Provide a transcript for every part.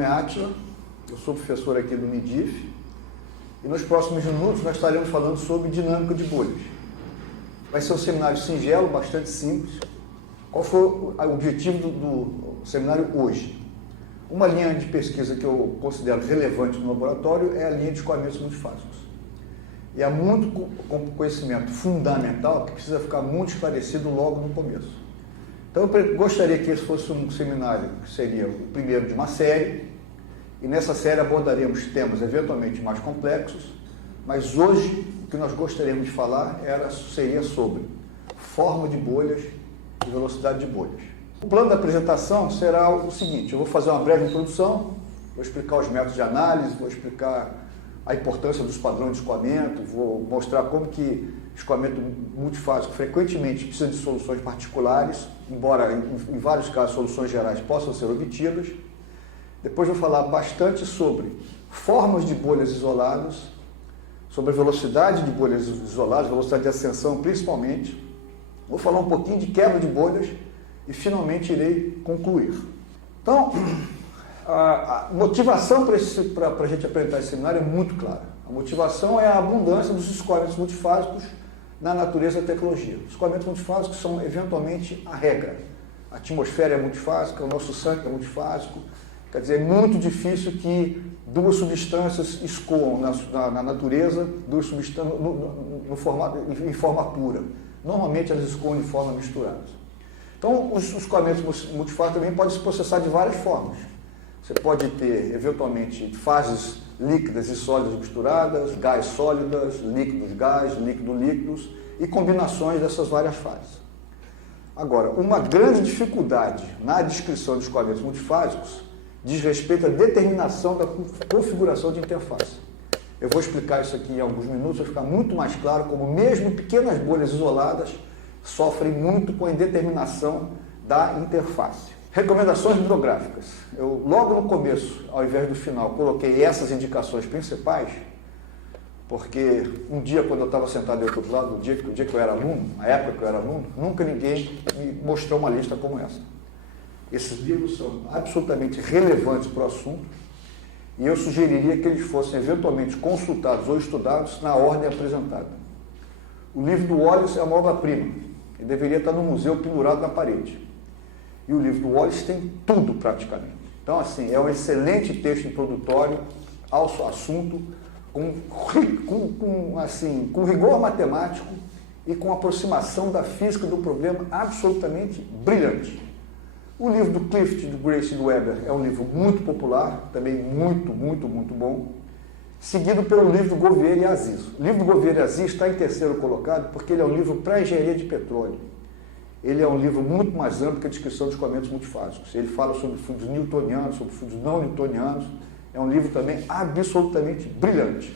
nome é Átila, eu sou professor aqui do Unidif e nos próximos minutos nós estaremos falando sobre dinâmica de bolhas. Vai ser um seminário singelo, bastante simples. Qual foi o objetivo do seminário hoje? Uma linha de pesquisa que eu considero relevante no laboratório é a linha de escoamentos multifásicos. E há muito conhecimento fundamental que precisa ficar muito esclarecido logo no começo. Então eu gostaria que esse fosse um seminário que seria o primeiro de uma série, e nessa série abordaríamos temas eventualmente mais complexos, mas hoje o que nós gostaríamos de falar seria sobre forma de bolhas e velocidade de bolhas. O plano da apresentação será o seguinte: eu vou fazer uma breve introdução, vou explicar os métodos de análise, vou explicar a importância dos padrões de escoamento, vou mostrar como que escoamento multifásico frequentemente precisa de soluções particulares, embora em vários casos soluções gerais possam ser obtidas. Depois vou falar bastante sobre formas de bolhas isoladas, sobre a velocidade de bolhas isoladas, velocidade de ascensão principalmente. Vou falar um pouquinho de quebra de bolhas e finalmente irei concluir. Então, a motivação para a gente apresentar esse seminário é muito clara. A motivação é a abundância dos escoamentos multifásicos na natureza da tecnologia. Os escoamentos multifásicos são eventualmente a regra. A atmosfera é multifásica, o nosso sangue é multifásico. Quer dizer, é muito difícil que duas substâncias escoam na natureza, duas substâncias em forma pura. Normalmente elas escoam de forma misturada. Então, os escoamentos multifásicos também podem se processar de várias formas. Você pode ter, eventualmente, fases líquidas e sólidas misturadas, gás sólidas, líquidos gás, líquido líquidos e combinações dessas várias fases. Agora, uma grande dificuldade na descrição de escoamentos multifásicos diz respeito à determinação da configuração de interface. Eu vou explicar isso aqui em alguns minutos, vai ficar muito mais claro como mesmo pequenas bolhas isoladas sofrem muito com a indeterminação da interface. Recomendações bibliográficas. Eu, logo no começo, ao invés do final, coloquei essas indicações principais, porque um dia, quando eu estava sentado do outro lado, o dia que eu era aluno, na época que eu era aluno, nunca ninguém me mostrou uma lista como essa. Esses livros são absolutamente relevantes para o assunto e eu sugeriria que eles fossem eventualmente consultados ou estudados na ordem apresentada. O livro do Wallace é uma obra-prima e deveria estar no museu pendurado na parede. E o livro do Wallace tem tudo praticamente. Então, assim, é um excelente texto introdutório ao assunto, com rigor matemático e com aproximação da física do problema absolutamente brilhante. O livro do Clift, do Grace e do Weber é um livro muito popular, também muito bom, seguido pelo livro do Gouvier e Aziz. O livro do Gouvier e Aziz está em terceiro colocado porque ele é um livro para engenharia de petróleo. Ele é um livro muito mais amplo que a descrição de escoamentos multifásicos. Ele fala sobre fluidos newtonianos, sobre fluidos não newtonianos. É um livro também absolutamente brilhante.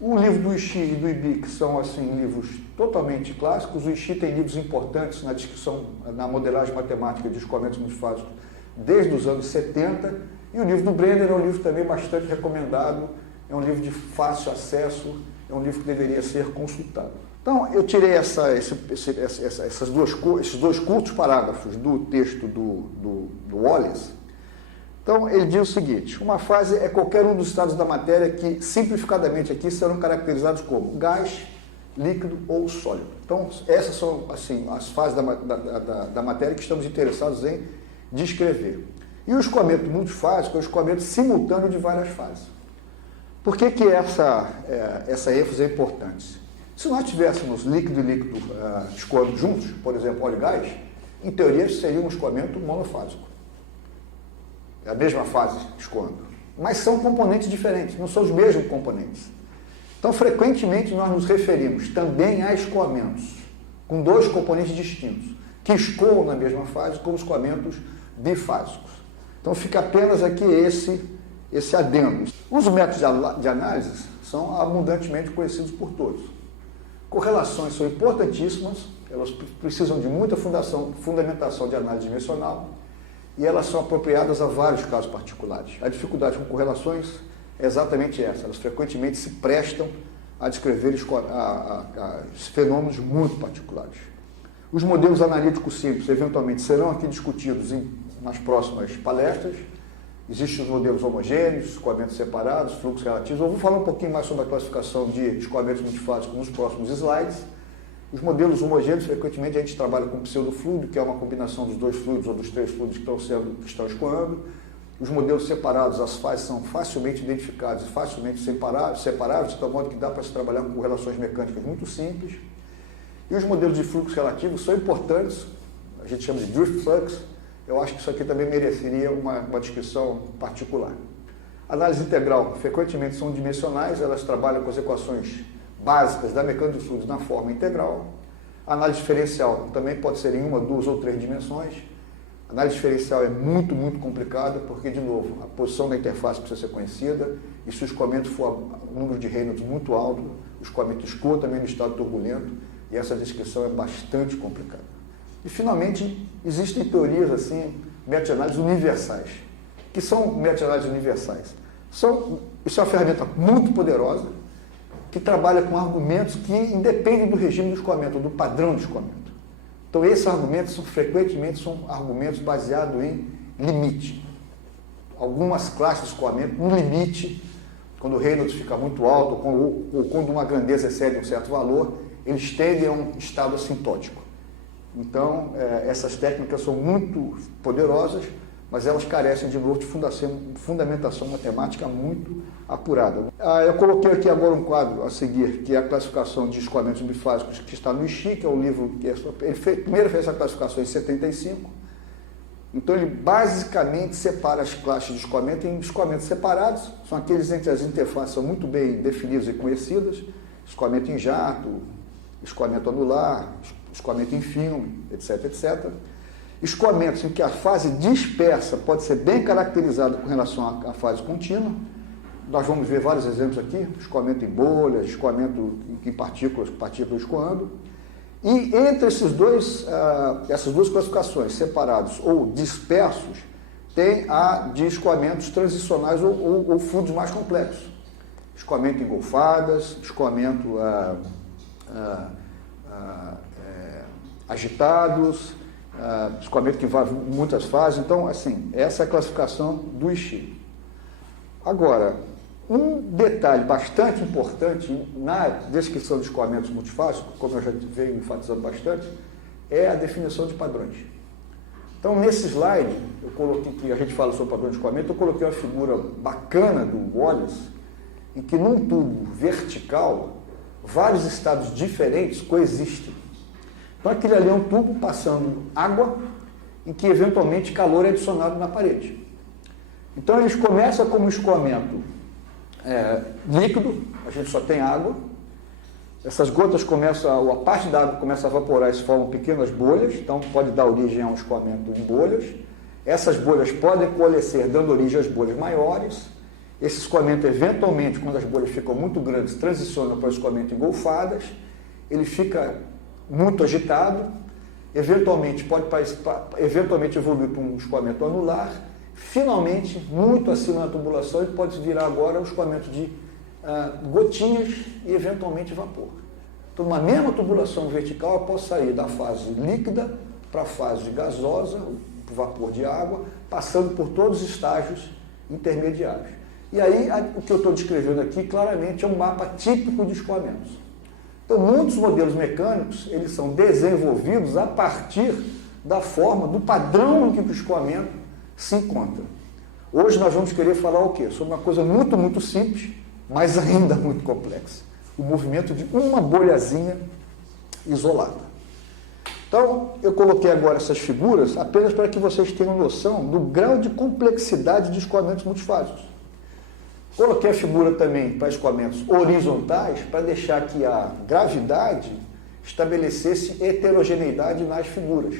O livro do Ishii e do Ibi, que são assim, livros totalmente clássicos. O Ishii tem livros importantes na descrição, na modelagem matemática de escoamentos multifásicos desde os anos 70. E o livro do Brenner é um livro também bastante recomendado. É um livro de fácil acesso, é um livro que deveria ser consultado. Então, eu tirei esses dois curtos parágrafos do texto do Wallace. Então, ele diz o seguinte: uma fase é qualquer um dos estados da matéria que, simplificadamente aqui, serão caracterizados como gás, líquido ou sólido. Então, essas são assim, as fases da matéria que estamos interessados em descrever. E o escoamento multifásico é o escoamento simultâneo de várias fases. Por que essa ênfase é importante? Se nós tivéssemos líquido e líquido escoando juntos, por exemplo, óleo e gás, em teoria seria um escoamento monofásico. É a mesma fase escoando. Mas são componentes diferentes, não são os mesmos componentes. Então, frequentemente, nós nos referimos também a escoamentos com dois componentes distintos, que escoam na mesma fase como escoamentos bifásicos. Então, fica apenas aqui esse adendo. Os métodos de análise são abundantemente conhecidos por todos. Correlações são importantíssimas, elas precisam de muita fundamentação de análise dimensional e elas são apropriadas a vários casos particulares. A dificuldade com correlações é exatamente essa, elas frequentemente se prestam a descrever fenômenos muito particulares. Os modelos analíticos simples eventualmente serão aqui discutidos nas próximas palestras Existem os modelos homogêneos, escoamentos separados, fluxos relativos. Eu vou falar um pouquinho mais sobre a classificação de escoamentos multifásicos nos próximos slides. Os modelos homogêneos, frequentemente, a gente trabalha com pseudofluido, que é uma combinação dos 2 fluidos ou dos 3 fluidos que estão escoando. Os modelos separados, as fases são facilmente identificadas e facilmente separáveis, de tal modo que dá para se trabalhar com relações mecânicas muito simples. E os modelos de fluxo relativo são importantes, a gente chama de drift flux. Eu acho que isso aqui também mereceria uma descrição particular. Análise integral, frequentemente são dimensionais, elas trabalham com as equações básicas da mecânica de fluidos na forma integral. Análise diferencial também pode ser em 1, 2 ou 3 dimensões. Análise diferencial é muito, muito complicada, porque, de novo, a posição da interface precisa ser conhecida, e se o escoamento for um número de Reynolds muito alto, o escoamento escoa também no estado turbulento, e essa descrição é bastante complicada. E, finalmente, existem teorias, assim, meta-análises universais. O que são meta-análises universais? Isso é uma ferramenta muito poderosa, que trabalha com argumentos que independem do regime do escoamento, do padrão do escoamento. Então, esses argumentos frequentemente são argumentos baseados em limite. Algumas classes de escoamento, no limite, quando o Reynolds fica muito alto, ou quando uma grandeza excede um certo valor, eles tendem a um estado assintótico. Então, essas técnicas são muito poderosas, mas elas carecem, de novo, de fundamentação matemática muito apurada. Eu coloquei aqui agora um quadro a seguir, que é a classificação de escoamentos bifásicos, que está no ICHI, que é o livro que ele primeiro fez essa classificação em 75. Então, ele basicamente separa as classes de escoamento em escoamentos separados, são aqueles entre as interfaces são muito bem definidas e conhecidas, escoamento em jato, escoamento anular, escoamento em filme, etc, etc. Escoamentos em que a fase dispersa pode ser bem caracterizada com relação à fase contínua. Nós vamos ver vários exemplos aqui, escoamento em bolhas, escoamento em partículas escoando. E entre essas duas classificações, separados ou dispersos, tem a de escoamentos transicionais ou fluidos mais complexos. Escoamento em golfadas, escoamento agitados, escoamento que envolve muitas fases. Então, assim, essa é a classificação do ICHI. Agora, um detalhe bastante importante na descrição de escoamentos multifásicos, como eu já venho enfatizando bastante, é a definição de padrões. Então, nesse slide, eu coloquei que a gente fala sobre padrão de escoamento, eu coloquei uma figura bacana do Wallace, em que num tubo vertical, vários estados diferentes coexistem. Então, aquele ali é um tubo passando água, em que eventualmente calor é adicionado na parede. Então, eles começam como escoamento líquido, a gente só tem água. Essas gotas a parte da água começa a evaporar e se formam pequenas bolhas, então pode dar origem a um escoamento em bolhas. Essas bolhas podem coalescer, dando origem às bolhas maiores. Esse escoamento, eventualmente, quando as bolhas ficam muito grandes, transiciona para o escoamento em golfadas. Ele fica muito agitado, eventualmente evoluir para um escoamento anular. Finalmente, muito acima da tubulação, ele pode virar agora um escoamento de gotinhas e, eventualmente, vapor. Então, numa mesma tubulação vertical, eu posso sair da fase líquida para a fase gasosa, vapor de água, passando por todos os estágios intermediários. E aí, o que eu estou descrevendo aqui, claramente, é um mapa típico de escoamentos. Então, muitos modelos mecânicos, eles são desenvolvidos a partir da forma, do padrão em que o escoamento se encontra. Hoje nós vamos querer falar o quê? Sobre uma coisa muito, muito simples, mas ainda muito complexa. O movimento de uma bolhazinha isolada. Então, eu coloquei agora essas figuras apenas para que vocês tenham noção do grau de complexidade de escoamentos multifásicos. Coloquei a figura também para escoamentos horizontais, para deixar que a gravidade estabelecesse heterogeneidade nas figuras.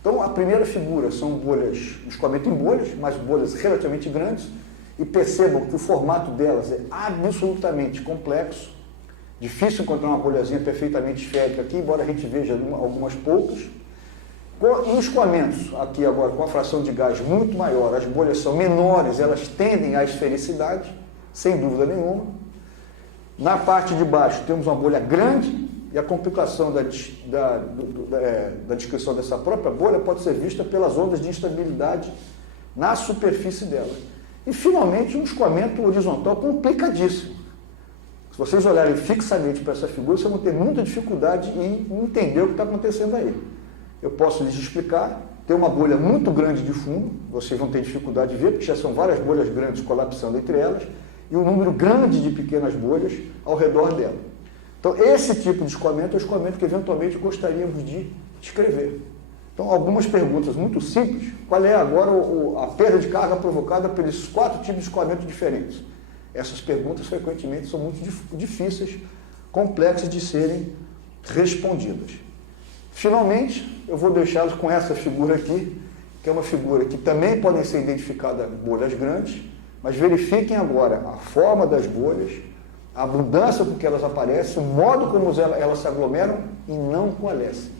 Então, a primeira figura são bolhas, escoamento em bolhas, mas bolhas relativamente grandes, e percebam que o formato delas é absolutamente complexo, difícil encontrar uma bolhazinha perfeitamente esférica aqui, embora a gente veja algumas poucas. Em escoamentos, aqui agora com a fração de gás muito maior, as bolhas são menores, elas tendem à esfericidade, sem dúvida nenhuma. Na parte de baixo temos uma bolha grande, e a complicação da descrição dessa própria bolha pode ser vista pelas ondas de instabilidade na superfície dela. E, finalmente, um escoamento horizontal complicadíssimo. Se vocês olharem fixamente para essa figura, vocês vão ter muita dificuldade em entender o que está acontecendo aí. Eu posso lhes explicar. Tem uma bolha muito grande de fundo, vocês vão ter dificuldade de ver, porque já são várias bolhas grandes colapsando entre elas, e um número grande de pequenas bolhas ao redor dela. Então, esse tipo de escoamento é o escoamento que, eventualmente, gostaríamos de descrever. Então, algumas perguntas muito simples. Qual é agora a perda de carga provocada por esses 4 tipos de escoamento diferentes? Essas perguntas, frequentemente, são muito difíceis, complexas de serem respondidas. Finalmente, eu vou deixá-los com essa figura aqui, que é uma figura que também podem ser identificadas bolhas grandes, mas verifiquem agora a forma das bolhas, a abundância com que elas aparecem, o modo como elas se aglomeram e não coalescem.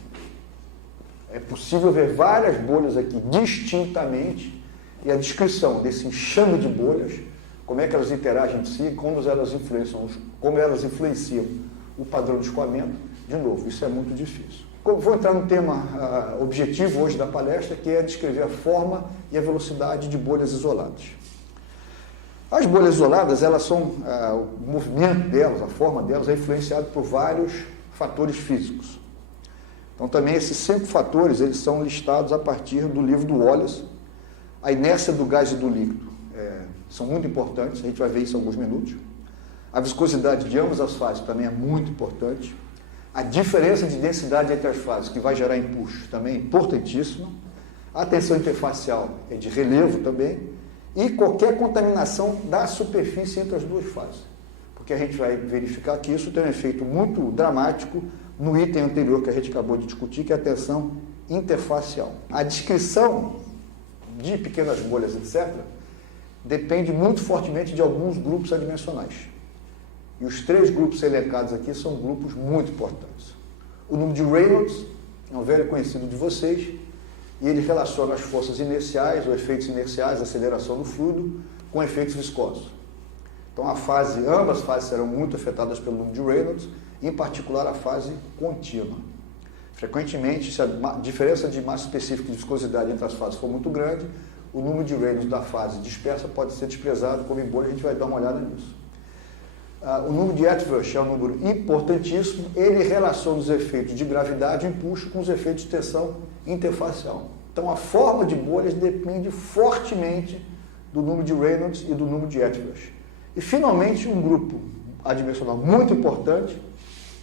É possível ver várias bolhas aqui distintamente, e a descrição desse enxame de bolhas, como é que elas interagem entre si, como elas influenciam o padrão de escoamento. De novo, isso é muito difícil. Vou entrar no tema objetivo hoje da palestra, que é descrever a forma e a velocidade de bolhas isoladas. As bolhas isoladas, elas são, o movimento delas, a forma delas é influenciado por vários fatores físicos. Então, também esses 5 fatores, eles são listados a partir do livro do Wallace. A inércia do gás e do líquido são muito importantes, a gente vai ver isso em alguns minutos. A viscosidade de ambas as fases também é muito importante. A diferença de densidade entre as fases, que vai gerar empuxo, também é importantíssima. A tensão interfacial é de relevo também. E qualquer contaminação da superfície entre as duas fases. Porque a gente vai verificar que isso tem um efeito muito dramático no item anterior que a gente acabou de discutir, que é a tensão interfacial. A descrição de pequenas bolhas, etc., depende muito fortemente de alguns grupos adimensionais. E os 3 grupos elencados aqui são grupos muito importantes. O número de Reynolds é um velho conhecido de vocês, e ele relaciona as forças inerciais, ou efeitos inerciais, aceleração do fluido, com efeitos viscosos. Então, ambas fases serão muito afetadas pelo número de Reynolds, em particular a fase contínua. Frequentemente, se a diferença de massa específica de viscosidade entre as fases for muito grande, o número de Reynolds da fase dispersa pode ser desprezado como em bolha, a gente vai dar uma olhada nisso. O número de Etvesh é um número importantíssimo, ele relaciona os efeitos de gravidade e empuxo com os efeitos de tensão interfacial. Então, a forma de bolhas depende fortemente do número de Reynolds e do número de Etvesh. E, finalmente, um grupo adimensional muito importante,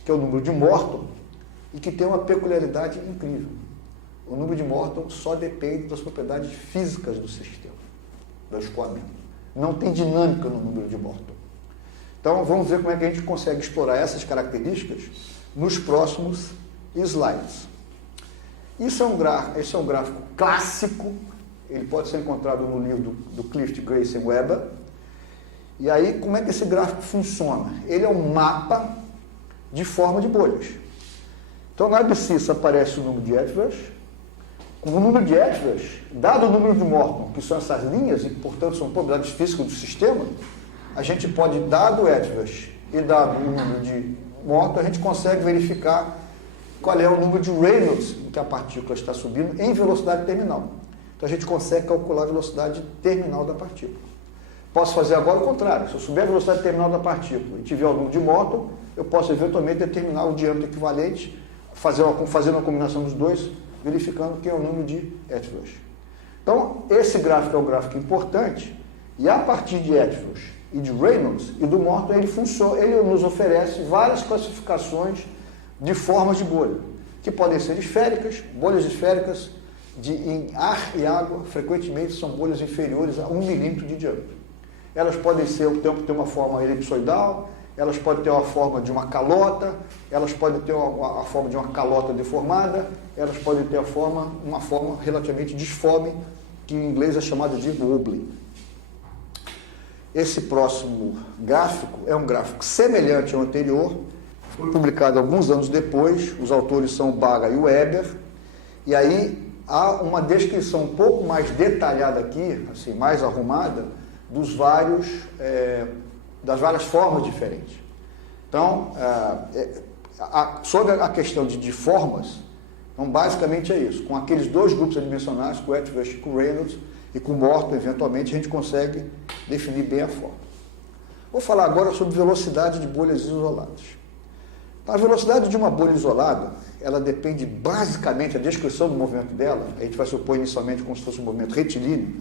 que é o número de Morton, e que tem uma peculiaridade incrível. O número de Morton só depende das propriedades físicas do sistema, do escoamento. Não tem dinâmica no número de Morton. Então, vamos ver como é que a gente consegue explorar essas características nos próximos slides. Esse é um gráfico clássico, ele pode ser encontrado no livro do Clift Grayson Weber. E aí, como é que esse gráfico funciona? Ele é um mapa de forma de bolhas. Então, na abscissa aparece o número de Etvesh. Com o número de Etvesh, dado o número de Morton, que são essas linhas, e, portanto, são propriedades físicas do sistema, a gente pode, dado o Etvesh e dado o número de Morton, a gente consegue verificar qual é o número de Reynolds em que a partícula está subindo em velocidade terminal. Então, a gente consegue calcular a velocidade terminal da partícula. Posso fazer agora o contrário. Se eu souber a velocidade terminal da partícula e tiver o número de Morton, eu posso eventualmente determinar o diâmetro equivalente, fazendo uma combinação dos dois, verificando que é o número de Etvesh. Então, esse gráfico é um gráfico importante, e a partir de Etvesh e de Reynolds e do Morton, ele nos oferece várias classificações de formas de bolha, que podem ser esféricas, bolhas esféricas em ar e água, frequentemente são bolhas inferiores a 1 milímetro de diâmetro. Elas podem ter uma forma elipsoidal, elas podem ter uma forma de uma calota, elas podem ter a forma de uma calota deformada, elas podem ter uma forma relativamente disforme, que em inglês é chamada de wobbly. Esse próximo gráfico é um gráfico semelhante ao anterior, foi publicado alguns anos depois, os autores são Baga e Weber, e aí há uma descrição um pouco mais detalhada aqui, assim, mais arrumada, das várias formas diferentes. Então, sobre a questão de formas, então basicamente é isso. Com aqueles 2 grupos adimensionais, com o Etvesh e com o Reynolds, E com Morton, eventualmente, a gente consegue definir bem a forma. Vou falar agora sobre velocidade de bolhas isoladas. A velocidade de uma bolha isolada, ela depende basicamente, a descrição do movimento dela, a gente vai supor inicialmente como se fosse um movimento retilíneo,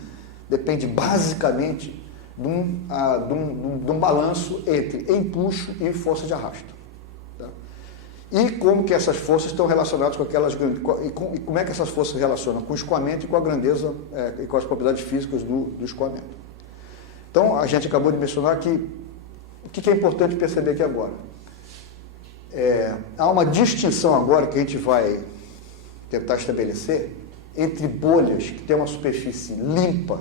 depende basicamente de um balanço entre empuxo e força de arrasto. Tá? E como que essas forças estão relacionadas com aquelas... E como é que essas forças se relacionam com o escoamento e com a grandeza e com as propriedades físicas do escoamento. Então, a gente acabou de mencionar que o que é importante perceber aqui agora? Há uma distinção agora que a gente vai tentar estabelecer entre bolhas que têm uma superfície limpa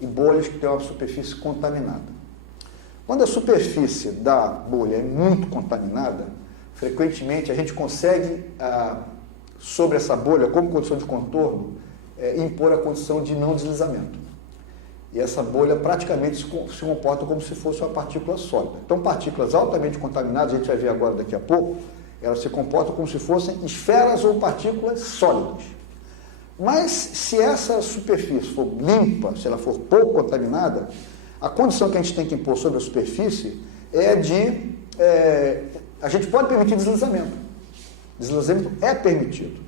e bolhas que têm uma superfície contaminada. Quando a superfície da bolha é muito contaminada, frequentemente a gente consegue, sobre essa bolha, como condição de contorno, impor a condição de não deslizamento. E essa bolha praticamente se comporta como se fosse uma partícula sólida. Então, partículas altamente contaminadas, a gente vai ver agora daqui a pouco, elas se comportam como se fossem esferas ou partículas sólidas. Mas, se essa superfície for limpa, se ela for pouco contaminada, a condição que a gente tem que impor sobre a superfície é de... a gente pode permitir deslizamento. Deslizamento é permitido.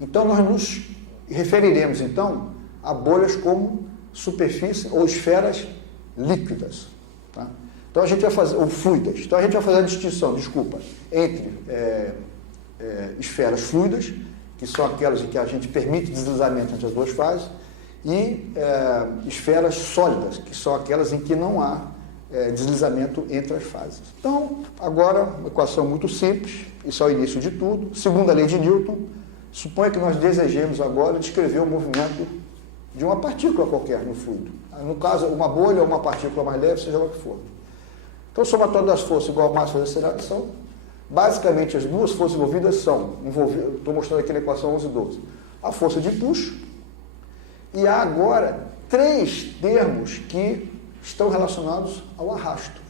Então, nós nos referiremos, então, a bolhas como superfície ou esferas líquidas. Tá? Então, a gente vai fazer... ou fluidas. Então, a gente vai fazer a distinção, entre esferas fluidas, que são aquelas em que a gente permite deslizamento entre as duas fases, e esferas sólidas, que são aquelas em que não há deslizamento entre as fases. Então, agora, uma equação muito simples, isso é o início de tudo. Segunda lei de Newton, suponha que nós desejemos agora descrever o movimento de uma partícula qualquer no fluido. No caso, uma bolha ou uma partícula mais leve, seja lá o que for. Então, o somatório das forças igual a massa da aceleração. Basicamente, as duas forças envolvidas são, estou mostrando aqui na equação 11 e 12, a força de empuxo, e há agora 3 termos que estão relacionados ao arrasto.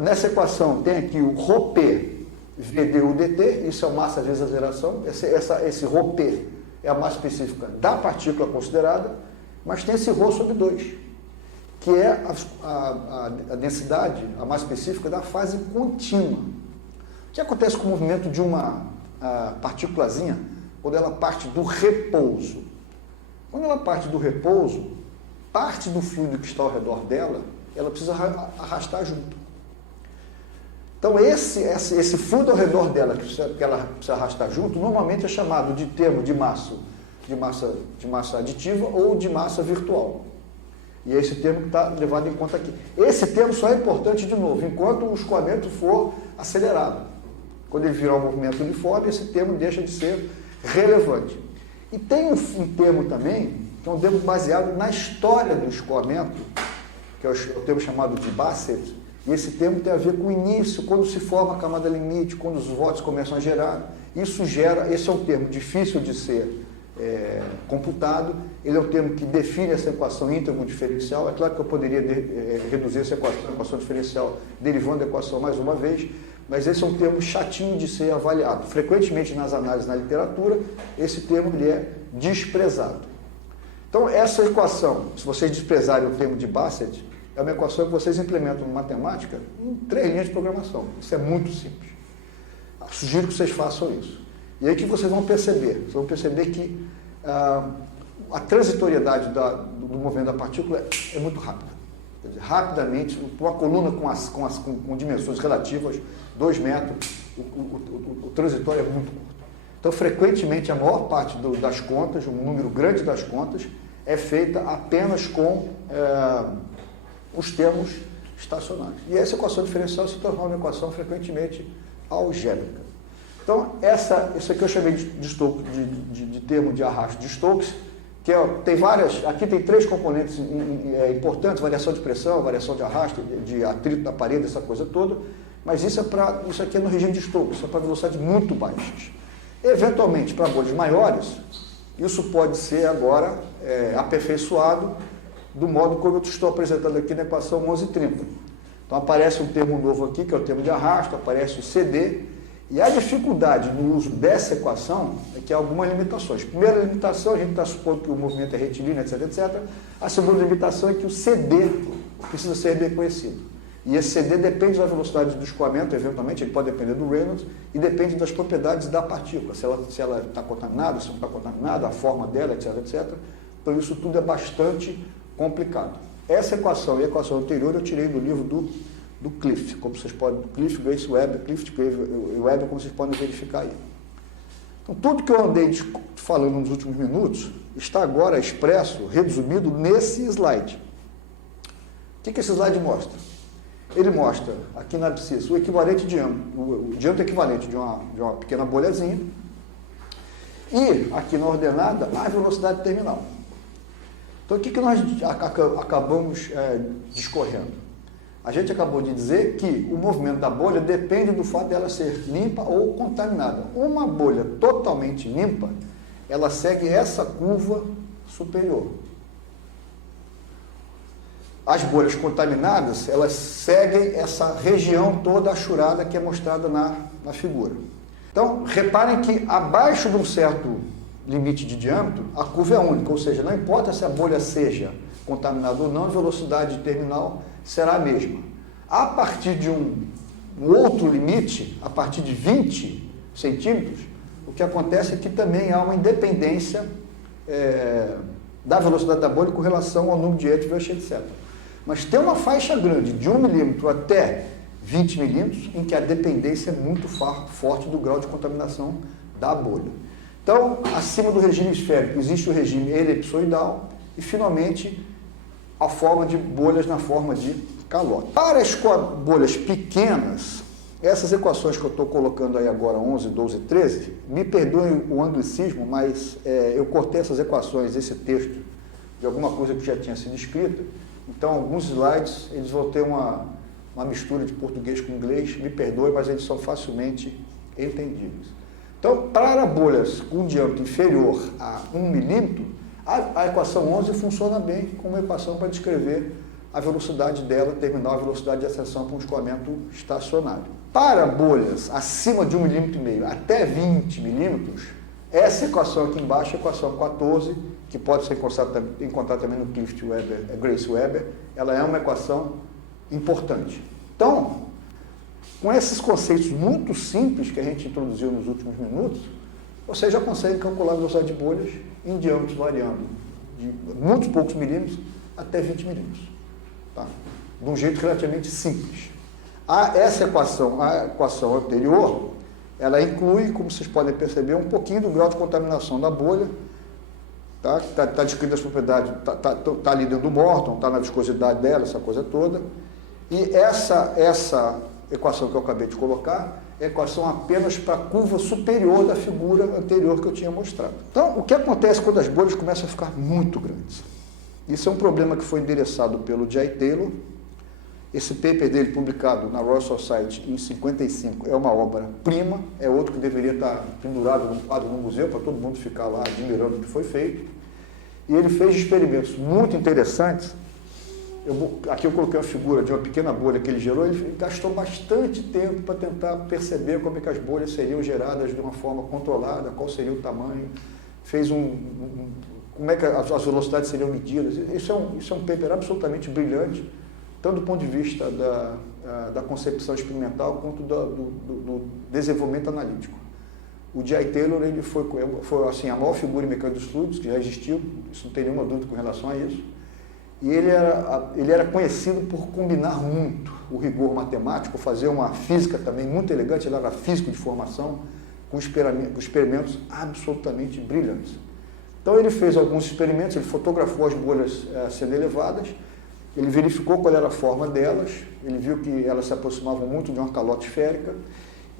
Nessa equação tem aqui o ρP Vdu dt, isso é a massa vezes a aceleração, esse ρP é a massa específica da partícula considerada, mas tem esse ρ sobre 2, que é a densidade, a massa específica da fase contínua. O que acontece com o movimento de uma partículazinha quando ela parte do repouso? Quando ela parte do repouso, parte do fluido que está ao redor dela, ela precisa arrastar junto. Então, esse fluido ao redor dela, que ela precisa arrastar junto, normalmente é chamado de termo de massa aditiva ou de massa virtual. E é esse termo que está levado em conta aqui. Esse termo só é importante, de novo, enquanto o escoamento for acelerado. Quando ele virar um movimento uniforme, esse termo deixa de ser relevante. E tem um termo também, que é um termo baseado na história do escoamento, que é o termo chamado de Bassett, e esse termo tem a ver com o início, quando se forma a camada limite, quando os vórtices começam a gerar. Esse é um termo difícil de ser computado, ele é um termo que define essa equação íntegro diferencial. É claro que eu poderia reduzir essa equação diferencial derivando da equação mais uma vez, mas esse é um termo chatinho de ser avaliado. Frequentemente nas análises na literatura, esse termo ele é desprezado. Então, essa equação, se vocês desprezarem o termo de Bassett, é uma equação que vocês implementam em matemática em 3 linhas de programação. Isso é muito simples. Sugiro que vocês façam isso. E aí que vocês vão perceber? Vocês vão perceber que a transitoriedade do movimento da partícula é muito rápida. Quer dizer, rapidamente, uma coluna com dimensões relativas, 2 metros, o transitório é muito curto. Então, frequentemente, a maior parte das contas, um número grande das contas, é feita apenas com os termos estacionários. E essa equação diferencial se torna uma equação frequentemente algébrica. Então, isso aqui eu chamei de termo de arrasto de Stokes, que tem várias, aqui tem 3 componentes importantes, variação de pressão, variação de arrasto, de atrito na parede, essa coisa toda, mas isso aqui é no regime de Stokes, isso é para velocidades muito baixas. Eventualmente, para bolhas maiores, isso pode ser agora aperfeiçoado do modo como eu estou apresentando aqui na equação 1130. Então, aparece um termo novo aqui, que é o termo de arrasto, aparece o CD, E a dificuldade no uso dessa equação é que há algumas limitações. Primeira limitação, a gente está supondo que o movimento é retilíneo, etc, etc. A segunda limitação é que o CD precisa ser bem conhecido. E esse CD depende da velocidade do escoamento, eventualmente, ele pode depender do Reynolds, e depende das propriedades da partícula, se ela está contaminada, se não está contaminada, a forma dela, etc, etc. Então isso tudo é bastante complicado. Essa equação e a equação anterior eu tirei do livro do Cliff, como vocês podem, Cliff, Grace Weber, Cliff, Weber, como vocês podem verificar aí. Então, tudo que eu andei falando nos últimos minutos está agora expresso, resumido nesse slide. O que esse slide mostra? Ele mostra, aqui na abscissa, o equivalente diâmetro, o diâmetro equivalente de uma pequena bolhazinha, e, aqui na ordenada, a velocidade terminal. Então, o que nós acabamos discorrendo? A gente acabou de dizer que o movimento da bolha depende do fato dela ser limpa ou contaminada. Uma bolha totalmente limpa, ela segue essa curva superior. As bolhas contaminadas, elas seguem essa região toda achurada que é mostrada na figura. Então, reparem que abaixo de um certo limite de diâmetro, a curva é única, ou seja, não importa se a bolha seja contaminada ou não, a velocidade terminal será a mesma. A partir de um outro limite, a partir de 20 centímetros, o que acontece é que também há uma independência da velocidade da bolha com relação ao número de Etcheverst, etc. Mas tem uma faixa grande, de 1 milímetro até 20 milímetros, em que a dependência é muito forte do grau de contaminação da bolha. Então, acima do regime esférico, existe o regime elipsoidal e, finalmente, a forma de bolhas na forma de calota. Para as bolhas pequenas, essas equações que eu estou colocando aí agora, 11, 12, 13, me perdoem o anglicismo, mas eu cortei essas equações, esse texto, de alguma coisa que já tinha sido escrita. Então, alguns slides, eles vão ter uma mistura de português com inglês, me perdoe, mas eles são facilmente entendíveis. Então, para bolhas com diâmetro inferior a 1 milímetro, a equação 11 funciona bem como uma equação para descrever a velocidade dela, terminal, a velocidade de ascensão para um escoamento estacionário. Para bolhas acima de 1,5 milímetro até 20 milímetros, essa equação aqui embaixo, a equação 14, que pode ser encontrada também no Cliff Weber, Grace Weber, ela é uma equação importante. Então, com esses conceitos muito simples que a gente introduziu nos últimos minutos, você já consegue calcular a velocidade de bolhas em diâmetros variando de muitos poucos milímetros até 20 milímetros. Tá? De um jeito relativamente simples. Essa equação, a equação anterior, ela inclui, como vocês podem perceber, um pouquinho do grau de contaminação da bolha, tá? Está descrito as propriedades, está ali dentro do Morton, está na viscosidade dela, essa coisa toda. E essa equação que eu acabei de colocar é a equação apenas para a curva superior da figura anterior que eu tinha mostrado. Então, o que acontece quando as bolhas começam a ficar muito grandes? Isso é um problema que foi endereçado pelo Jay Taylor. Esse paper dele, publicado na Royal Society em 55, é uma obra-prima, é outro que deveria estar pendurado num quadro no museu, para todo mundo ficar lá admirando o que foi feito. E ele fez experimentos muito interessantes. Aqui eu coloquei uma figura de uma pequena bolha que ele gerou, ele gastou bastante tempo para tentar perceber como é que as bolhas seriam geradas de uma forma controlada, qual seria o tamanho, fez como é que as velocidades seriam medidas. Isso é um paper absolutamente brilhante, tanto do ponto de vista da concepção experimental quanto do desenvolvimento analítico. O Jay Taylor ele foi assim, a maior figura em mecânica dos fluidos que já existiu, isso não tem nenhuma dúvida com relação a isso. E ele era conhecido por combinar muito o rigor matemático, fazer uma física também muito elegante, ele era físico de formação, com experimentos absolutamente brilhantes. Então ele fez alguns experimentos, ele fotografou as bolhas sendo elevadas, ele verificou qual era a forma delas, ele viu que elas se aproximavam muito de uma calota esférica,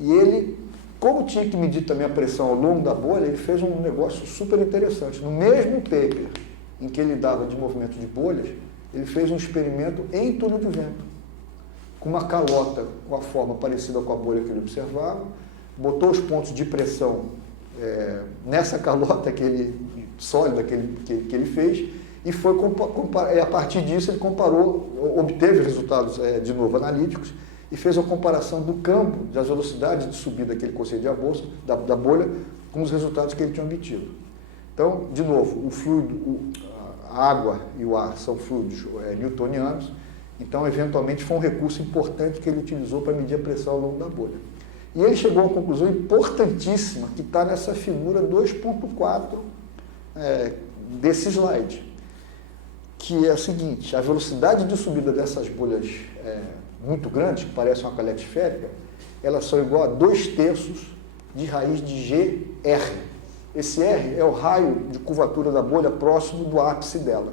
e ele, como tinha que medir também a pressão ao longo da bolha, ele fez um negócio super interessante. No mesmo paper em que ele dava de movimento de bolhas, ele fez um experimento em túnel de vento, com uma calota com a forma parecida com a bolha que ele observava, botou os pontos de pressão nessa calota sólida que ele fez, e a partir disso ele comparou, obteve resultados de novo analíticos, e fez a comparação do campo, das velocidades de subida que ele concedia da bolha, com os resultados que ele tinha obtido. Então, de novo, o fluido, a água e o ar são fluidos newtonianos, então, eventualmente, foi um recurso importante que ele utilizou para medir a pressão ao longo da bolha. E ele chegou a uma conclusão importantíssima, que está nessa figura 2.4 desse slide, que é a seguinte: a velocidade de subida dessas bolhas muito grandes, que parecem uma caleta esférica, elas são igual a 2/3 de raiz de GR. Esse R é o raio de curvatura da bolha próximo do ápice dela.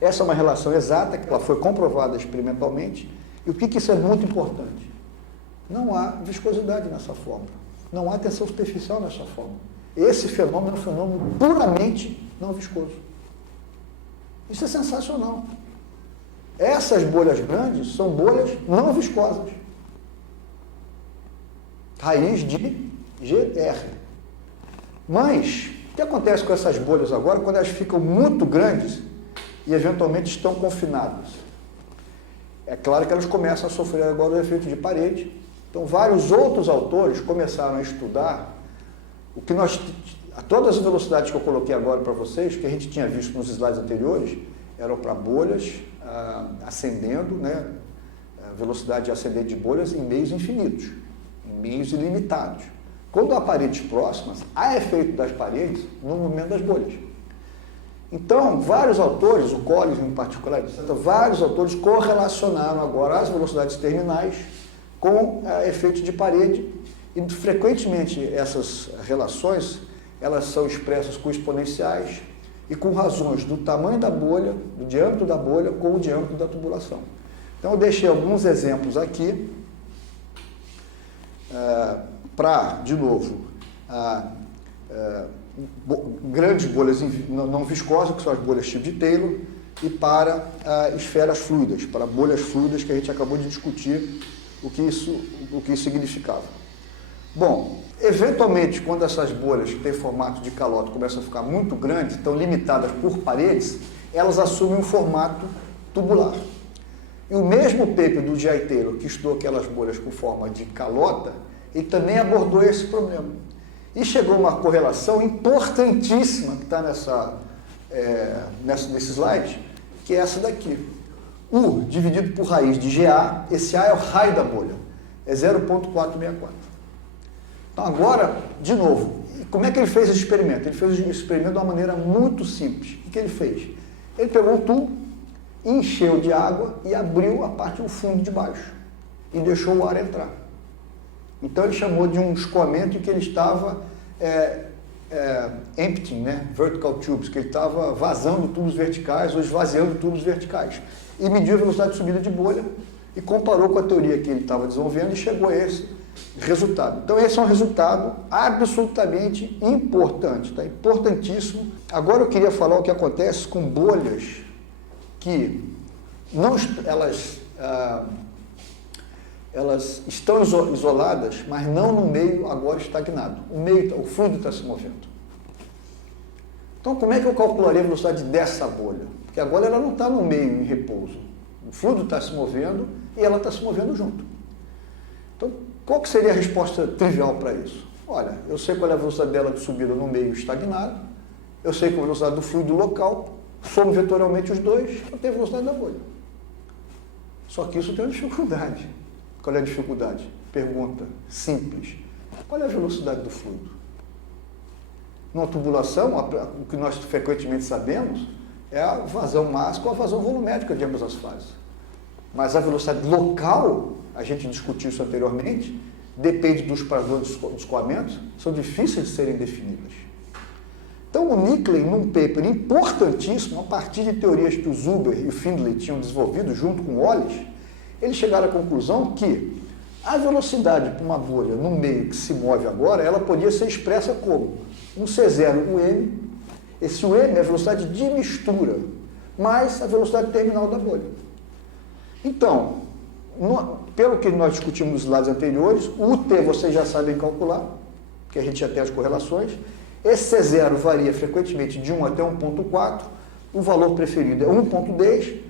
Essa é uma relação exata, que ela foi comprovada experimentalmente. E o que isso é muito importante? Não há viscosidade nessa fórmula. Não há tensão superficial nessa fórmula. Esse fenômeno é um fenômeno puramente não viscoso. Isso é sensacional. Essas bolhas grandes são bolhas não viscosas. Raiz de GR. Mas, o que acontece com essas bolhas agora, quando elas ficam muito grandes e eventualmente estão confinadas? É claro que elas começam a sofrer agora o efeito de parede. Então, vários outros autores começaram a estudar o que todas as velocidades que eu coloquei agora para vocês, que a gente tinha visto nos slides anteriores, eram para bolhas ascendendo, né? Velocidade de ascender de bolhas em meios infinitos, em meios ilimitados. Quando há paredes próximas, há efeito das paredes no movimento das bolhas. Então, vários autores, o Collins em particular, vários autores correlacionaram agora as velocidades terminais com efeitos de parede, e frequentemente essas relações elas são expressas com exponenciais e com razões do tamanho da bolha, do diâmetro da bolha com o diâmetro da tubulação. Então eu deixei alguns exemplos aqui para, de novo, grandes bolhas não viscosas, que são as bolhas tipo de Taylor, e para esferas fluidas, para bolhas fluidas, que a gente acabou de discutir o que isso significava. Bom, eventualmente, quando essas bolhas que têm formato de calote começam a ficar muito grandes, estão limitadas por paredes, elas assumem um formato tubular. E o mesmo paper do J. Taylor, que estudou aquelas bolhas com forma de calota, ele também abordou esse problema. E chegou a uma correlação importantíssima, que está nesse slide, que é essa daqui. U dividido por raiz de GA, esse A é o raio da bolha, é 0,464. Então agora, de novo, como é que ele fez esse experimento? Ele fez esse experimento de uma maneira muito simples. O que ele fez? Ele pegou um tubo, encheu de água e abriu a parte do fundo de baixo e deixou o ar entrar. Então ele chamou de um escoamento em que ele estava emptying, né? Vertical tubes, que ele estava vazando tubos verticais ou esvaziando tubos verticais. E mediu a velocidade de subida de bolha e comparou com a teoria que ele estava desenvolvendo e chegou a esse resultado. Então esse é um resultado absolutamente importante, tá? Importantíssimo. Agora eu queria falar o que acontece com bolhas que não, elas estão isoladas, mas não no meio agora estagnado. O fluido está se movendo. Então como é que eu calcularei a velocidade dessa bolha? Porque agora ela não está no meio em repouso. O fluido está se movendo e ela está se movendo junto. Então, qual que seria a resposta trivial para isso? Olha, eu sei qual é a velocidade dela de subida no meio estagnado, eu sei qual é a velocidade do fluido local, somo vetorialmente os dois, eu tenho a velocidade da bolha. Só que isso tem uma dificuldade. Qual é a dificuldade? Pergunta simples. Qual é a velocidade do fluido? Numa tubulação, o que nós frequentemente sabemos é a vazão máxima ou a vazão volumétrica de ambas as fases. Mas a velocidade local, a gente discutiu isso anteriormente, depende dos padrões de escoamento, são difíceis de serem definidas. Então o Nicklin, num paper importantíssimo, a partir de teorias que o Zuber e o Findlay tinham desenvolvido junto com o Wallace, eles chegaram à conclusão que a velocidade para uma bolha no meio que se move agora, ela podia ser expressa como um C0 UM, esse UM é a velocidade de mistura, mais a velocidade terminal da bolha. Então, pelo que nós discutimos nos slides anteriores, o UT vocês já sabem calcular, que a gente já tem as correlações. Esse C0 varia frequentemente de 1 até 1,4, o valor preferido é 1,2,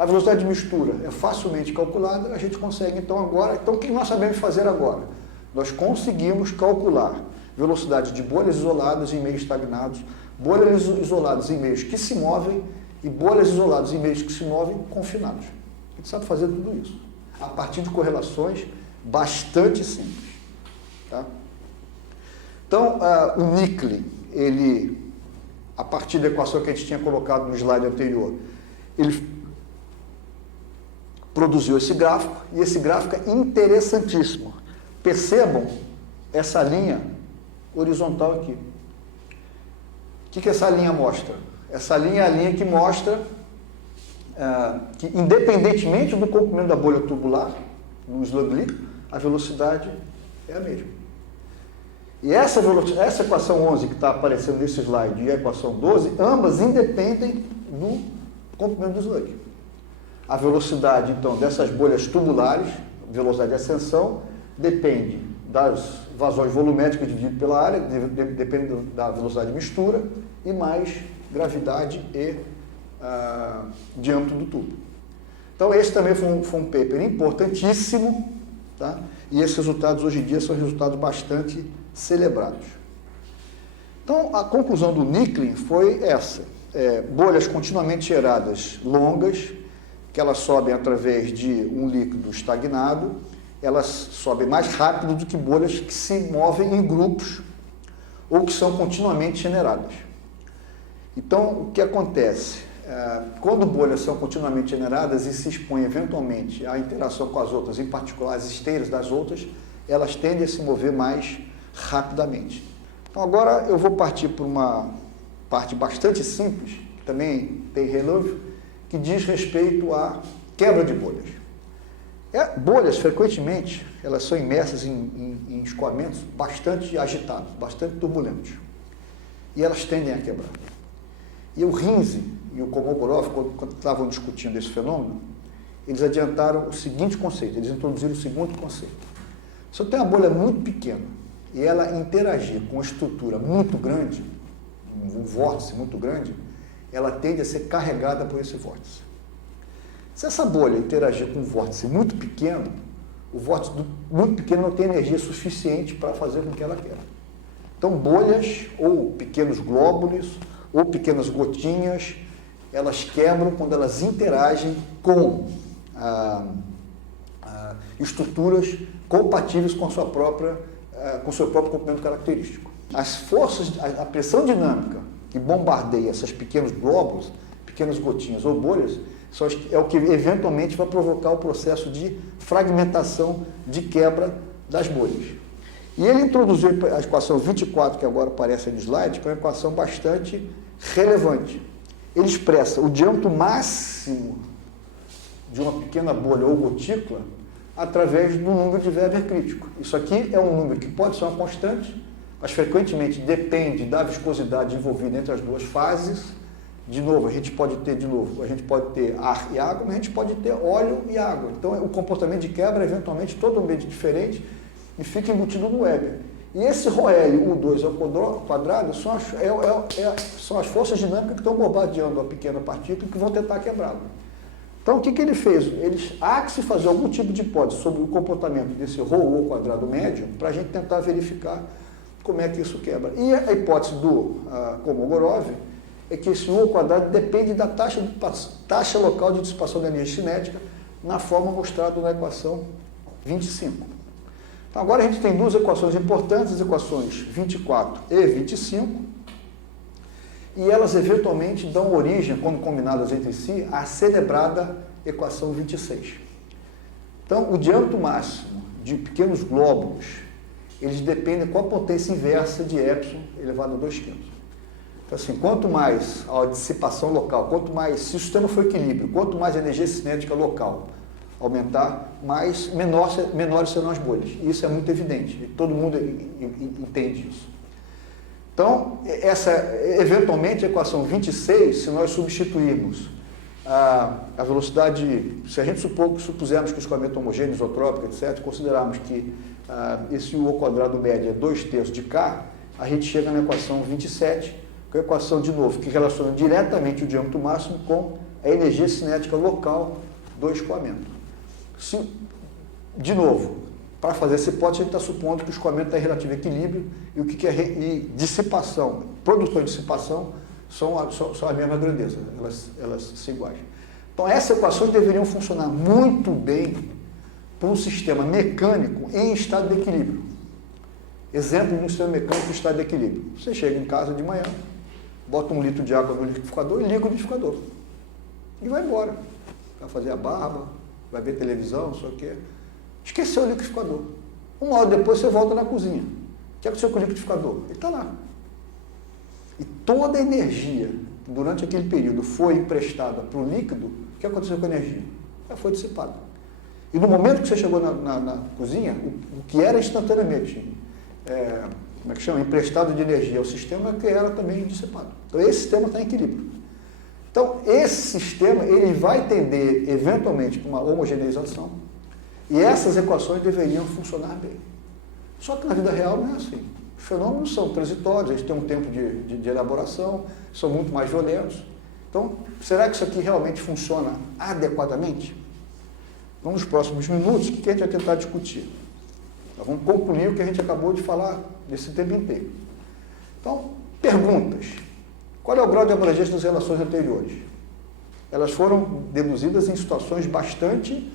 A velocidade de mistura é facilmente calculada, a gente consegue então agora, então o que nós sabemos fazer agora? Nós conseguimos calcular velocidade de bolhas isoladas em meios estagnados, bolhas isoladas em meios que se movem e bolhas isoladas em meios que se movem confinados. A gente sabe fazer tudo isso, a partir de correlações bastante simples. Tá? Então, o Nikli, ele, a partir da equação que a gente tinha colocado no slide anterior, ele produziu esse gráfico, e esse gráfico é interessantíssimo. Percebam essa linha horizontal aqui. O que essa linha mostra? Essa linha é a linha que mostra que, independentemente do comprimento da bolha tubular, no slug líquido, a velocidade é a mesma. E essa equação 11 que está aparecendo nesse slide e a equação 12, ambas independem do comprimento do slug. A velocidade, então, dessas bolhas tubulares, velocidade de ascensão, depende das vazões volumétricas dividido pela área, depende da velocidade de mistura, e mais gravidade e diâmetro do tubo. Então, esse também foi um paper importantíssimo, tá? E esses resultados, hoje em dia, são resultados bastante celebrados. Então, a conclusão do Nikli foi essa. Bolhas continuamente geradas longas, que elas sobem através de um líquido estagnado, elas sobem mais rápido do que bolhas que se movem em grupos ou que são continuamente generadas. Então, o que acontece? Quando bolhas são continuamente generadas e se expõem eventualmente à interação com as outras, em particular as esteiras das outras, elas tendem a se mover mais rapidamente. Então, agora eu vou partir para uma parte bastante simples, que também tem relevo, que diz respeito à quebra de bolhas. Bolhas, frequentemente, elas são imersas em escoamentos bastante agitados, bastante turbulentos. E elas tendem a quebrar. E o Rinze e o Kolmogorov, quando estavam discutindo esse fenômeno, eles adiantaram o seguinte conceito, eles introduziram o seguinte conceito. Se eu tenho uma bolha muito pequena e ela interagir com uma estrutura muito grande, um vórtice muito grande, ela tende a ser carregada por esse vórtice. Se essa bolha interagir com um vórtice muito pequeno, o vórtice muito pequeno não tem energia suficiente para fazer com que ela quebre. Então, bolhas ou pequenos glóbulos ou pequenas gotinhas, elas quebram quando elas interagem com estruturas compatíveis com seu próprio comprimento característico. As forças, a pressão dinâmica que bombardeia esses pequenos glóbulos, pequenas gotinhas ou bolhas, é o que eventualmente vai provocar o processo de fragmentação, de quebra das bolhas. E ele introduziu a equação 24, que agora aparece no slide, que é uma equação bastante relevante. Ele expressa o diâmetro máximo de uma pequena bolha ou gotícula através do número de Weber crítico. Isso aqui é um número que pode ser uma constante, mas frequentemente depende da viscosidade envolvida entre as duas fases. De novo, a gente pode ter ar e água, mas a gente pode ter óleo e água. Então, o comportamento de quebra é eventualmente totalmente diferente e fica embutido no Weber. E esse ρL, U2 ao quadrado, são as forças dinâmicas que estão bombardeando a pequena partícula e que vão tentar quebrá-la. Então, o que ele fez? Há que se fazer algum tipo de hipótese sobre o comportamento desse ρ ao quadrado médio para a gente tentar verificar como é que isso quebra. E a hipótese do Kolmogorov é que esse U ao quadrado depende da taxa local de dissipação da energia cinética na forma mostrada na equação 25. Então, agora a gente tem duas equações importantes, as equações 24 e 25, e elas eventualmente dão origem, quando combinadas entre si, à celebrada equação 26. Então, o diâmetro máximo de pequenos glóbulos, eles dependem com a potência inversa de epsilon elevado a 2/5. Então, assim, quanto mais a dissipação local, quanto mais, se o sistema for equilíbrio, quanto mais a energia cinética local aumentar, menores serão as bolhas. E isso é muito evidente, e todo mundo entende isso. Então, eventualmente, a equação 26, se nós substituirmos a velocidade, se a gente supusermos que o escoamento é homogêneo, isotrópico, etc., considerarmos que esse U ao quadrado médio é 2/3 de K, a gente chega na equação 27, que é a equação, de novo, que relaciona diretamente o diâmetro máximo com é a energia cinética local do escoamento. De novo, para fazer essa hipótese, a gente está supondo que o escoamento está em relativo equilíbrio e o que é dissipação, produção e dissipação são a mesma grandeza, elas são iguais. Então, essas equações deveriam funcionar muito bem para um sistema mecânico em estado de equilíbrio. Exemplo de um sistema mecânico em estado de equilíbrio. Você chega em casa de manhã, bota 1 litro de água no liquidificador e liga o liquidificador. E vai embora. Vai fazer a barba, vai ver televisão, não sei o quê. Esqueceu o liquidificador. 1 hora depois você volta na cozinha. O que aconteceu com o liquidificador? Ele está lá. E toda a energia que durante aquele período foi emprestada para o líquido, o que aconteceu com a energia? Ela foi dissipada. E no momento que você chegou na cozinha, o que era instantaneamente como é que chama? Emprestado de energia ao sistema, que era também dissipado. Então esse sistema está em equilíbrio. Então esse sistema ele vai tender eventualmente para uma homogeneização e essas equações deveriam funcionar bem. Só que na vida real não é assim. Os fenômenos são transitórios, eles têm um tempo de elaboração, são muito mais violentos. Então, será que isso aqui realmente funciona adequadamente? Então, nos próximos minutos, o que a gente vai tentar discutir? Nós vamos concluir o que a gente acabou de falar nesse tempo inteiro. Então, perguntas. Qual é o grau de abrangência das relações anteriores? Elas foram deduzidas em situações bastante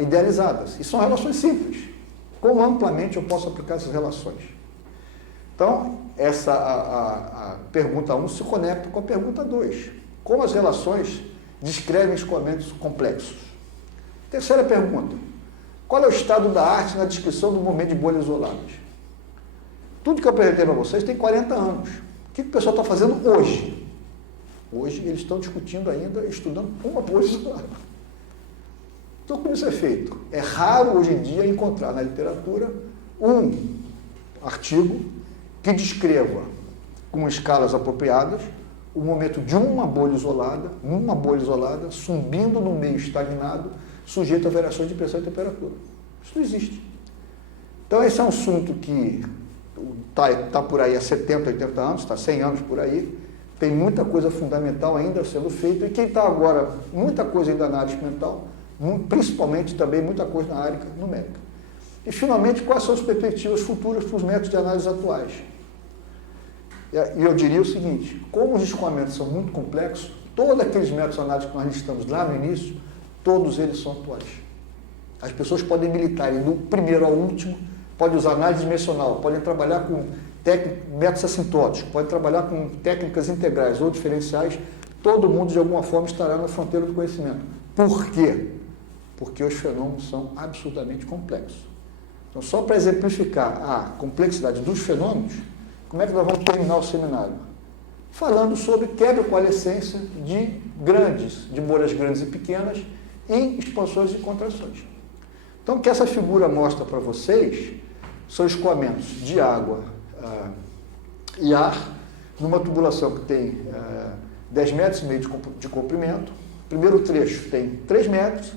idealizadas. E são relações simples. Como amplamente eu posso aplicar essas relações? Então, a pergunta 1 se conecta com a pergunta 2. Como as relações descrevem escoamentos complexos? Terceira pergunta. Qual é o estado da arte na descrição do movimento de bolhas isoladas? Tudo que eu apresentei para vocês tem 40 anos. O que o pessoal está fazendo hoje? Hoje eles estão discutindo ainda, estudando uma bolha isolada. Então, como isso é feito? É raro hoje em dia encontrar na literatura um artigo que descreva com escalas apropriadas o momento de uma bolha isolada, subindo no meio estagnado, sujeito a variações de pressão e temperatura. Isso não existe. Então, esse é um assunto que está por aí há 70, 80 anos, está 100 anos por aí, tem muita coisa fundamental ainda sendo feita, e quem está agora, muita coisa ainda na área experimental, principalmente também muita coisa na área numérica. E, finalmente, quais são as perspectivas futuras para os métodos de análise atuais? E eu diria o seguinte, como os escoamentos são muito complexos, todos aqueles métodos de análise que nós listamos lá no início, todos eles são atuais. As pessoas podem militar do primeiro ao último, podem usar análise dimensional, podem trabalhar com métodos assintóticos, podem trabalhar com técnicas integrais ou diferenciais, todo mundo de alguma forma estará na fronteira do conhecimento. Por quê? Porque os fenômenos são absolutamente complexos. Então, só para exemplificar a complexidade dos fenômenos, como é que nós vamos terminar o seminário? Falando sobre quebra e coalescência de bolhas grandes e pequenas em expansões e contrações. Então, o que essa figura mostra para vocês são escoamentos de água e ar numa tubulação que tem 10,5 metros de comprimento. O primeiro trecho tem 3 metros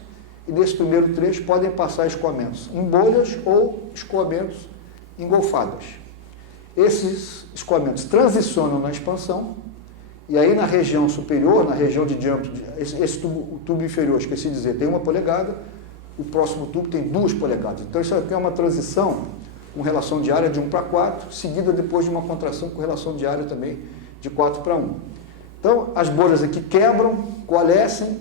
e nesse primeiro trecho podem passar escoamentos em bolhas ou escoamentos engolfadas. Esses escoamentos transicionam na expansão e aí na região superior, na região de diâmetro, o tubo inferior, esqueci de dizer, tem 1 polegada, o próximo tubo tem 2 polegadas. Então isso aqui é uma transição com relação de área de 1 para 4, seguida depois de uma contração com relação de área também de 4 para 1. Então as bolhas aqui quebram, coalescem,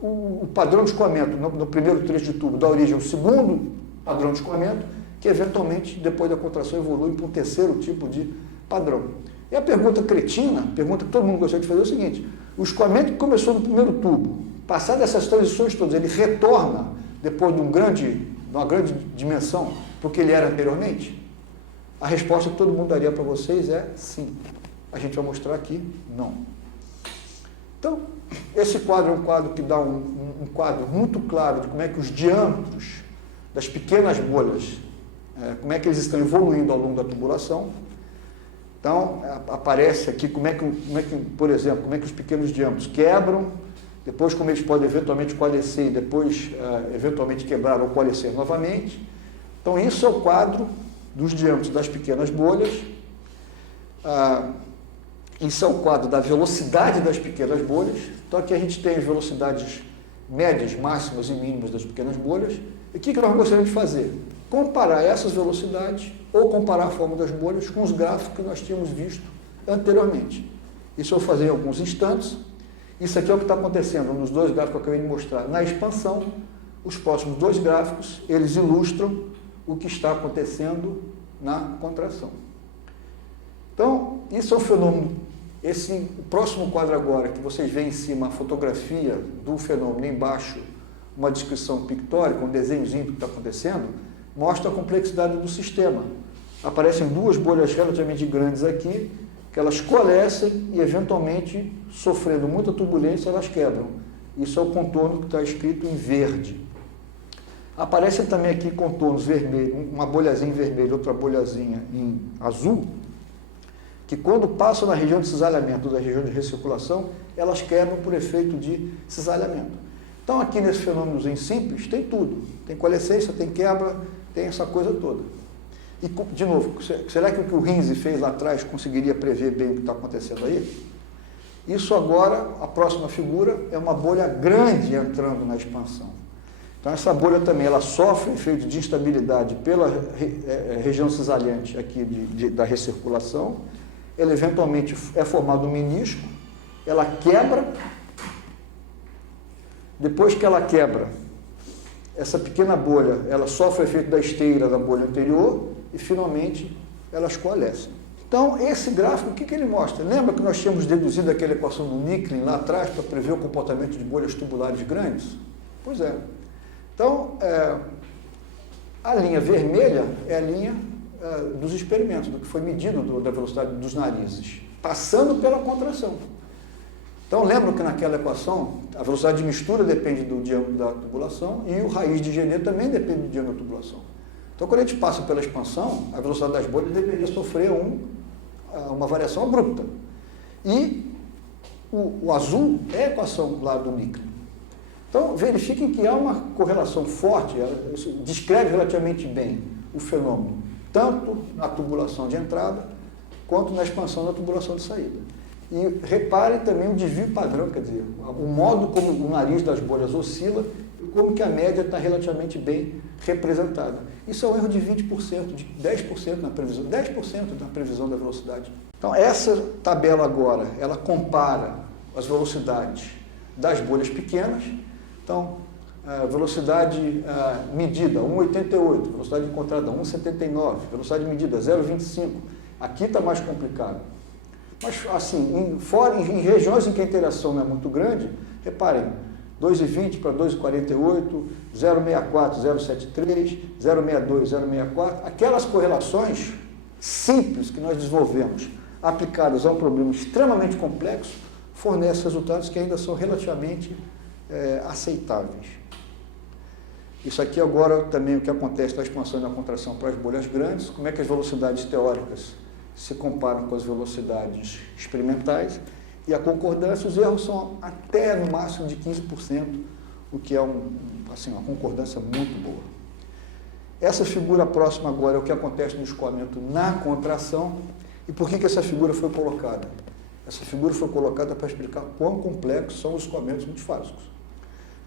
o padrão de escoamento no primeiro trecho de tubo dá origem ao segundo padrão de escoamento, que eventualmente, depois da contração, evolui para um terceiro tipo de padrão. E a pergunta cretina, a pergunta que todo mundo gostaria de fazer é o seguinte, o escoamento que começou no primeiro tubo, passado essas transições todas, ele retorna depois de uma grande dimensão para o que ele era anteriormente? A resposta que todo mundo daria para vocês é sim. A gente vai mostrar aqui, não. Então, esse quadro é um quadro que dá um quadro muito claro de como é que os diâmetros das pequenas bolhas, como é que eles estão evoluindo ao longo da tubulação. Então, aparece aqui por exemplo, como é que os pequenos diâmetros quebram, depois como eles podem eventualmente coalescer e depois eventualmente quebrar ou coalescer novamente. Então, isso é o quadro dos diâmetros das pequenas bolhas. Isso é o quadro da velocidade das pequenas bolhas. Então aqui a gente tem as velocidades médias, máximas e mínimas das pequenas bolhas. E o que nós gostaríamos de fazer? Comparar essas velocidades ou comparar a forma das bolhas com os gráficos que nós tínhamos visto anteriormente. Isso eu vou fazer em alguns instantes. Isso aqui é o que está acontecendo nos dois gráficos que eu acabei de mostrar. Na expansão, os próximos dois gráficos, eles ilustram o que está acontecendo na contração. Então, isso é um fenômeno. O próximo quadro agora, que vocês veem em cima a fotografia do fenômeno, embaixo uma descrição pictórica, um desenhozinho do que está acontecendo, mostra a complexidade do sistema. Aparecem duas bolhas relativamente grandes aqui, que elas coalescem e, eventualmente, sofrendo muita turbulência, elas quebram. Isso é o contorno que está escrito em verde. Aparecem também aqui contornos vermelhos, uma bolhazinha em vermelho, outra bolhazinha em azul, que quando passam na região de cisalhamento, da região de recirculação, elas quebram por efeito de cisalhamento. Então, aqui nesse fenômeno simples, tem tudo. Tem coalescência, tem quebra, tem essa coisa toda. E, de novo, será que o que o Rienzi fez lá atrás conseguiria prever bem o que está acontecendo aí? Isso agora, a próxima figura, é uma bolha grande entrando na expansão. Então, essa bolha também, ela sofre efeito de instabilidade pela região cisalhante aqui da recirculação. Ela, eventualmente, é formado um menisco, ela quebra. Depois que ela quebra, essa pequena bolha, ela sofre o efeito da esteira da bolha anterior e, finalmente, elas coalescem. Então, esse gráfico, o que ele mostra? Lembra que nós tínhamos deduzido aquela equação do Nicklin lá atrás para prever o comportamento de bolhas tubulares grandes? Pois é. Então, a linha vermelha é a linha dos experimentos, do que foi medido da velocidade dos narizes, passando pela contração. Então, lembram que naquela equação, a velocidade de mistura depende do diâmetro da tubulação e o raiz de GD também depende do diâmetro da tubulação. Então, quando a gente passa pela expansão, a velocidade das bolhas deveria sofrer uma variação abrupta. E o azul é a equação lá do Nicklin. Então, verifiquem que há uma correlação forte, isso descreve relativamente bem o fenômeno, tanto na tubulação de entrada, quanto na expansão da tubulação de saída. E reparem também o desvio padrão, quer dizer, o modo como o nariz das bolhas oscila e como que a média está relativamente bem representada. Isso é um erro de 20%, de 10% na previsão, 10% na previsão da velocidade. Então, essa tabela agora, ela compara as velocidades das bolhas pequenas. Então, velocidade medida 1,88, velocidade encontrada 1,79, velocidade medida 0,25. Aqui está mais complicado. Mas, assim, em regiões em que a interação não é muito grande, reparem, 2,20 para 2,48, 0,64, 0,73, 0,62, 0,64, aquelas correlações simples que nós desenvolvemos, aplicadas a um problema extremamente complexo, fornecem resultados que ainda são relativamente aceitáveis. Isso aqui agora também o que acontece na expansão e na contração para as bolhas grandes, como é que as velocidades teóricas se comparam com as velocidades experimentais, e a concordância, os erros são até no máximo de 15%, o que é uma concordância muito boa. Essa figura próxima agora é o que acontece no escoamento na contração. E por que essa figura foi colocada? Essa figura foi colocada para explicar quão complexos são os escoamentos multifásicos.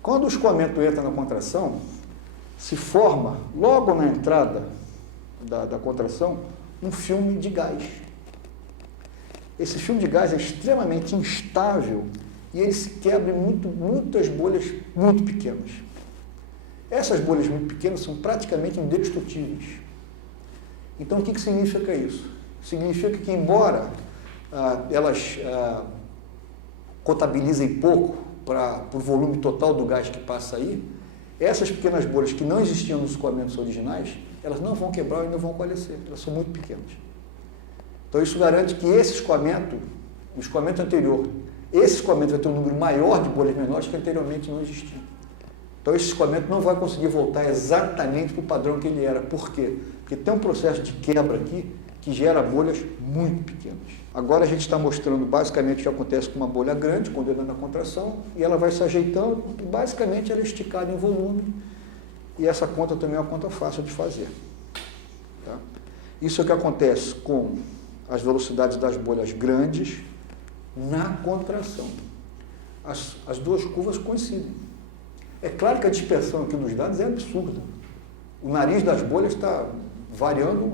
Quando o escoamento entra na contração, se forma, logo na entrada da contração, um filme de gás. Esse filme de gás é extremamente instável e ele se quebra em muitas bolhas muito pequenas. Essas bolhas muito pequenas são praticamente indestrutíveis. Então, o que significa isso? Significa que, embora elas contabilizem pouco para o volume total do gás que passa aí, essas pequenas bolhas que não existiam nos escoamentos originais, elas não vão quebrar e não vão coalescer, elas são muito pequenas. Então, isso garante que esse escoamento, o escoamento anterior, esse escoamento vai ter um número maior de bolhas menores que anteriormente não existia. Então, esse escoamento não vai conseguir voltar exatamente para o padrão que ele era. Por quê? Porque tem um processo de quebra aqui que gera bolhas muito pequenas. Agora, a gente está mostrando basicamente o que acontece com uma bolha grande, condenando a contração, e ela vai se ajeitando, e basicamente ela é esticada em volume, e essa conta também é uma conta fácil de fazer. Tá? Isso é o que acontece com as velocidades das bolhas grandes, na contração. As duas curvas coincidem. É claro que a dispersão aqui dos dados é absurda. O nariz das bolhas está variando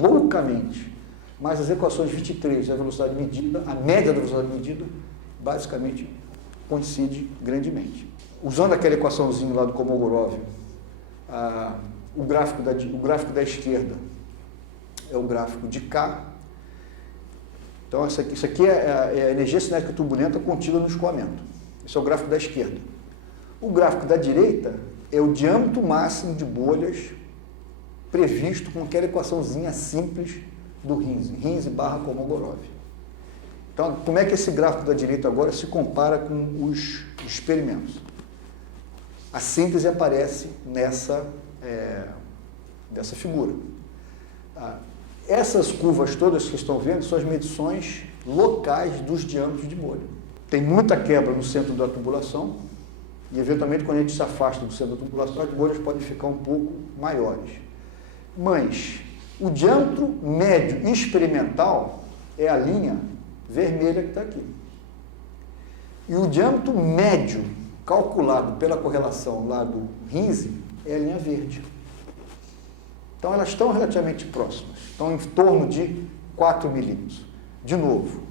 loucamente. Mas as equações 23 e a velocidade medida, a média da velocidade medida, basicamente coincide grandemente. Usando aquela equaçãozinha lá do Kolmogorov, o gráfico da esquerda é o gráfico de K. Então, isso aqui é a energia cinética turbulenta contida no escoamento. Esse é o gráfico da esquerda. O gráfico da direita é o diâmetro máximo de bolhas previsto com aquela equaçãozinha simples do Rhinze barra Kolmogorov. Então, como é que esse gráfico da direita agora se compara com os experimentos? A síntese aparece dessa figura. Essas curvas todas que estão vendo são as medições locais dos diâmetros de bolha. Tem muita quebra no centro da tubulação e, eventualmente, quando a gente se afasta do centro da tubulação, as bolhas podem ficar um pouco maiores. Mas o diâmetro médio experimental é a linha vermelha que está aqui. E o diâmetro médio calculado pela correlação lá do Rhinze é a linha verde. Então, elas estão relativamente próximas, estão em torno de 4 milímetros. De novo,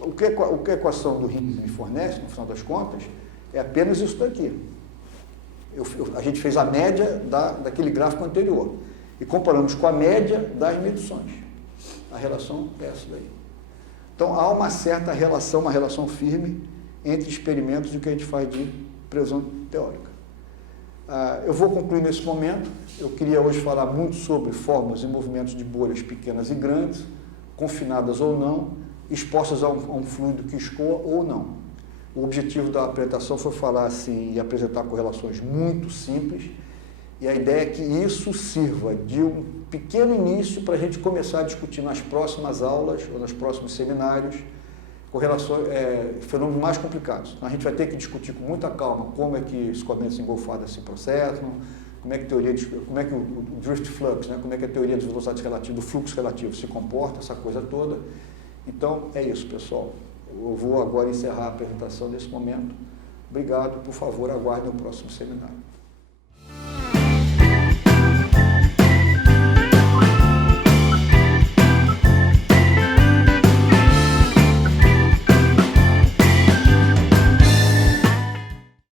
o que a equação do Rhinze me fornece, no final das contas, é apenas isso daqui. A gente fez a média daquele gráfico anterior e comparamos com a média das medições. A relação é essa daí. Então, há uma certa relação, uma relação firme entre experimentos e o que a gente faz de previsão teórica. Eu vou concluir nesse momento. Eu queria hoje falar muito sobre fórmulas e movimentos de bolhas pequenas e grandes, confinadas ou não, expostas a um fluido que escoa ou não. O objetivo da apresentação foi falar assim e apresentar correlações muito simples, e a ideia é que isso sirva de um pequeno início para a gente começar a discutir nas próximas aulas ou nos próximos seminários correlações, fenômenos mais complicados. Então, a gente vai ter que discutir com muita calma como é que escoamentos engolfados se processam, como é que o drift flux, né? Como é que a teoria das velocidades relativas, do fluxo relativo se comporta, essa coisa toda. Então, é isso, pessoal. Eu vou agora encerrar a apresentação desse momento. Obrigado, por favor, aguardem o próximo seminário.